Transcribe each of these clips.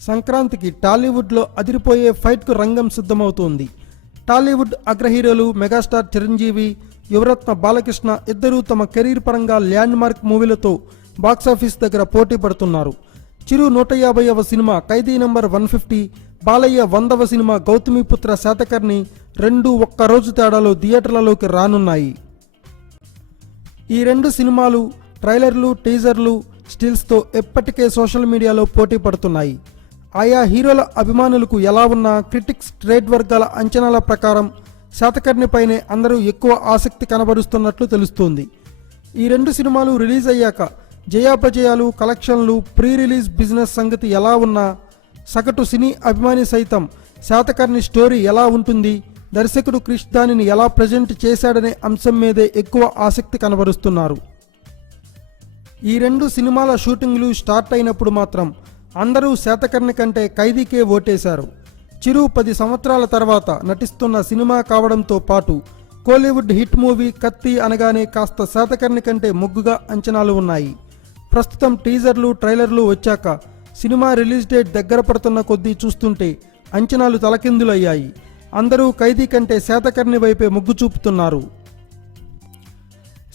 సంక్రాంతికి టాలీవుడ్లో అదిరిపోయే ఫైట్కు రంగం సిద్ధమవుతోంది. టాలీవుడ్ అగ్రహీరోలు మెగాస్టార్ చిరంజీవి, యువరత్న బాలకృష్ణ ఇద్దరూ తమ కెరీర్ పరంగా ల్యాండ్ మార్క్ మూవీలతో బాక్సాఫీస్ దగ్గర పోటీ పడుతున్నారు. చిరు 150వ సినిమా ఖైదీ నంబర్ 150, బాలయ్య 100వ సినిమా గౌతమిపుత్ర శాతకర్ణి రెండు ఒక్కరోజు తేడాలో థియేటర్లలోకి రానున్నాయి. ఈ రెండు సినిమాలు ట్రైలర్లు, టీజర్లు, స్టిల్స్తో ఎప్పటికే సోషల్ మీడియాలో పోటీ పడుతున్నాయి. ఆయా హీరోల అభిమానులకు ఎలా ఉన్నా క్రిటిక్స్, ట్రేడ్ వర్గాల అంచనాల ప్రకారం శాతకర్ణిపైనే అందరూ ఎక్కువ ఆసక్తి కనబరుస్తున్నట్లు తెలుస్తోంది. ఈ రెండు సినిమాలు రిలీజ్ అయ్యాక జయాపజయాలు, కలెక్షన్లు, ప్రీ రిలీజ్ బిజినెస్ సంగతి ఎలా ఉన్నా సగటు సినీ అభిమాని సైతం శాతకర్ణి స్టోరీ ఎలా ఉంటుంది, దర్శకుడు క్రిష్ దానిని ఎలా ప్రజెంట్ చేశాడనే అంశం మీదే ఎక్కువ ఆసక్తి కనబరుస్తున్నారు. ఈ రెండు సినిమాల షూటింగ్లు స్టార్ట్ అయినప్పుడు మాత్రం అందరూ శాతకర్ణి కంటే ఖైదీకే ఓటేశారు. చిరు 10 సంవత్సరాల తర్వాత నటిస్తున్న సినిమా కావడంతో పాటు కోలీవుడ్ హిట్ మూవీ కత్తి అనగానే కాస్త శాతకర్ణి కంటే మొగ్గుగా అంచనాలు ఉన్నాయి. ప్రస్తుతం టీజర్లు, ట్రైలర్లు వచ్చాక సినిమా రిలీజ్ డేట్ దగ్గర పడుతున్న కొద్దీ చూస్తుంటే అంచనాలు తలకిందులయ్యాయి. అందరూ ఖైదీ కంటే శాతకర్ణి వైపే మొగ్గు చూపుతున్నారు.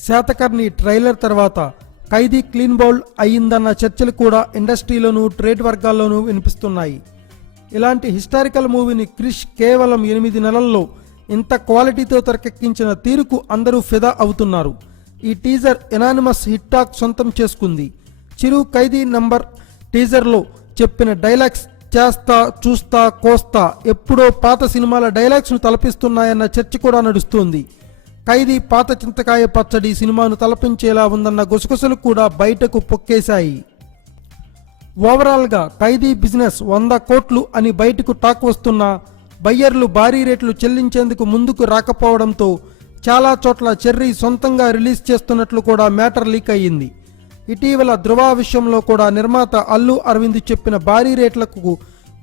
శాతకర్ణి ట్రైలర్ తర్వాత ఖైదీ క్లీన్ బౌల్డ్ అయ్యిందన్న చర్చలు కూడా ఇండస్ట్రీలోనూ, ట్రేడ్ వర్గాల్లోనూ వినిపిస్తున్నాయి. ఇలాంటి హిస్టారికల్ మూవీని క్రిష్ కేవలం 8 నెలల్లో ఇంత క్వాలిటీతో తెరకెక్కించిన తీరుకు అందరూ ఫిదా అవుతున్నారు. ఈ టీజర్ ఎనానిమస్ హిట్ టాక్ సొంతం చేసుకుంది. చిరు ఖైదీ నంబర్ టీజర్లో చెప్పిన డైలాగ్స్ చేస్తా, చూస్తా, కోస్తా ఎప్పుడో పాత సినిమాల డైలాగ్స్ను తలపిస్తున్నాయన్న చర్చ కూడా నడుస్తోంది. ఖైదీ పాత చింతకాయ పచ్చడి సినిమాను తలపించేలా ఉందన్న గుసగుసలు కూడా బయటకు పొక్కేశాయి. ఓవరాల్గా ఖైదీ బిజినెస్ 100 కోట్లు అని బయటకు టాక్ వస్తున్నా బయ్యర్లు భారీ రేట్లు చెల్లించేందుకు ముందుకు రాకపోవడంతో చాలా చోట్ల చెర్రీ సొంతంగా రిలీజ్ చేస్తున్నట్లు కూడా మ్యాటర్ లీక్ అయ్యింది. ఇటీవల ధృవ విషయంలో కూడా నిర్మాత అల్లు అరవింద్ చెప్పిన భారీ రేట్లకు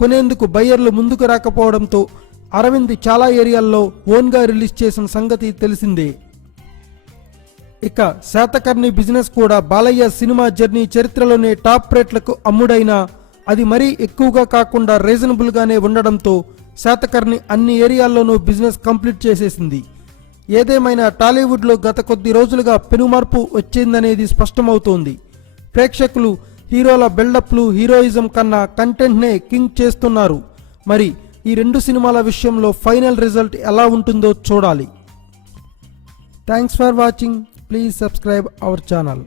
కొనేందుకు బయ్యర్లు ముందుకు రాకపోవడంతో అరవింద్ చాలా ఏరియాల్లో ఓన్గా రిలీజ్ చేసిన సంగతి తెలిసిందే. ఇక శాతకర్ణి బిజినెస్ కూడా బాలయ్య సినిమా జర్నీ చరిత్రలోనే టాప్ రేట్లకు అమ్ముడైనా అది మరీ ఎక్కువగా కాకుండా రీజనబుల్గానే ఉండడంతో శాతకర్ణి అన్ని ఏరియాల్లోనూ బిజినెస్ కంప్లీట్ చేసేసింది. ఏదేమైనా టాలీవుడ్లో గత కొద్ది రోజులుగా పెనుమార్పు వచ్చిందనేది స్పష్టమవుతోంది. ప్రేక్షకులు హీరోల బిల్డప్లు, హీరోయిజం కన్నా కంటెంట్నే కింగ్ చేస్తున్నారు. మరి ఈ రెండు సినిమాల విషయంలో ఫైనల్ రిజల్ట్ ఎలా ఉంటుందో చూడాలి. Thanks for watching. Please subscribe our channel.